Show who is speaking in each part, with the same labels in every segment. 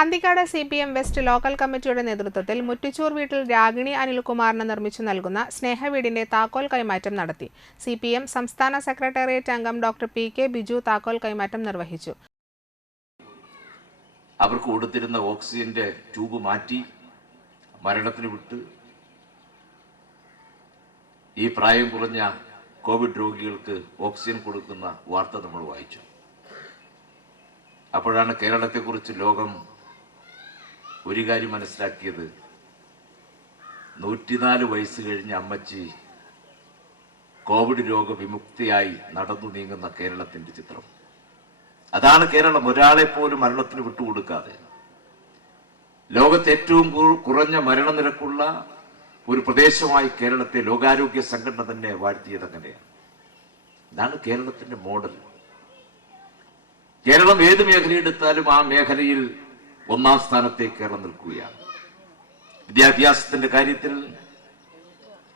Speaker 1: Anthikad C P M west local കമ്മിറ്റിയുടെ നേതൃത്വത്തിൽ മുറ്റിച്ചൂർ വീട്ടിൽ രാഗിണി അനിൽകുമാറിന് നിർമ്മിച്ചു നൽകുന്ന സ്നേഹവീടിന്റെ താക്കോൽ കൈമാറ്റം നടത്തി. സി പി എം സംസ്ഥാന സെക്രട്ടേറിയറ്റ് അംഗം ഡോക്ടർ പി കെ ബിജു താക്കോൽ കൈമാറ്റം നിർവഹിച്ചു.
Speaker 2: അവർക്ക് കൊടുത്തിരുന്ന ഓക്സിജന്റെ ട്യൂബ് മാറ്റി മരണത്തിന് വിട്ട് ഈ പ്രായം കുറഞ്ഞ കോവിഡ് രോഗികൾക്ക് ഓക്സിജൻ കൊടുക്കുന്ന വാർത്ത നമ്മൾ വായിച്ചു. അപ്പോഴാണ് കേരളത്തെക്കുറിച്ച് ലോകം ഒരു കാര്യം മനസ്സിലാക്കിയത്. നൂറ്റിനാല് വയസ്സ് കഴിഞ്ഞ അമ്മച്ചി കോവിഡ് രോഗവിമുക്തിയായി നടന്നു നീങ്ങുന്ന കേരളത്തിന്റെ ചിത്രം. അതാണ് കേരളം ഒരാളെ പോലും മരണത്തിന് വിട്ടുകൊടുക്കാതെ. ലോകത്തെ ഏറ്റവും കുറഞ്ഞ മരണനിരക്കുള്ള ഒരു പ്രദേശമായി കേരളത്തെ ലോകാരോഗ്യ സംഘടന തന്നെ വാഴ്ത്തിയത് അങ്ങനെയാണ് ഇതാണ് കേരളത്തിന്റെ മോഡൽ. കേരളം ഏത് മേഖലയെടുത്താലും ആ മേഖലയിൽ ഒന്നാം സ്ഥാനത്തേക്ക് കേരളം നിൽക്കുകയാണ്. വിദ്യാഭ്യാസത്തിന്റെ കാര്യത്തിൽ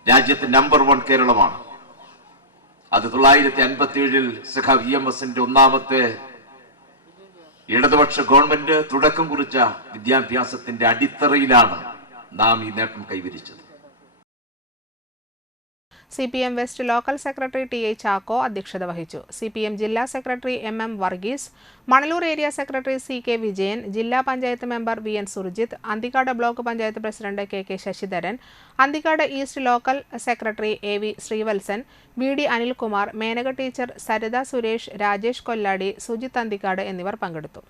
Speaker 2: രാജ്യത്തെ നമ്പർ വൺ കേരളമാണ്. അത് തൊള്ളായിരത്തി അൻപത്തി ഏഴിൽ സഖ വി എം എസിന്റെ ഒന്നാമത്തെ ഇടതുപക്ഷ ഗവൺമെന്റ് തുടക്കം കുറിച്ച വിദ്യാഭ്യാസത്തിന്റെ അടിത്തറയിലാണ് നാം ഈ നേട്ടം കൈവരിച്ചത്.
Speaker 1: C P M west local secretary T A Chacko അധ്യക്ഷത വഹിച്ചു. സി പി എം ജില്ലാ secretary M M Varghese Manalur area secretary C K Vijayan ജില്ലാ panchayat member V N Surjith Anthikad block panchayat president K K Sasidharan Anthikad east local secretary A V Sreevalsan V D Anilkumar Menaka teacher Saritha Suresh Rajesh Kolladi Sujith Anthikad എന്നിവർ പങ്കെടുത്തു.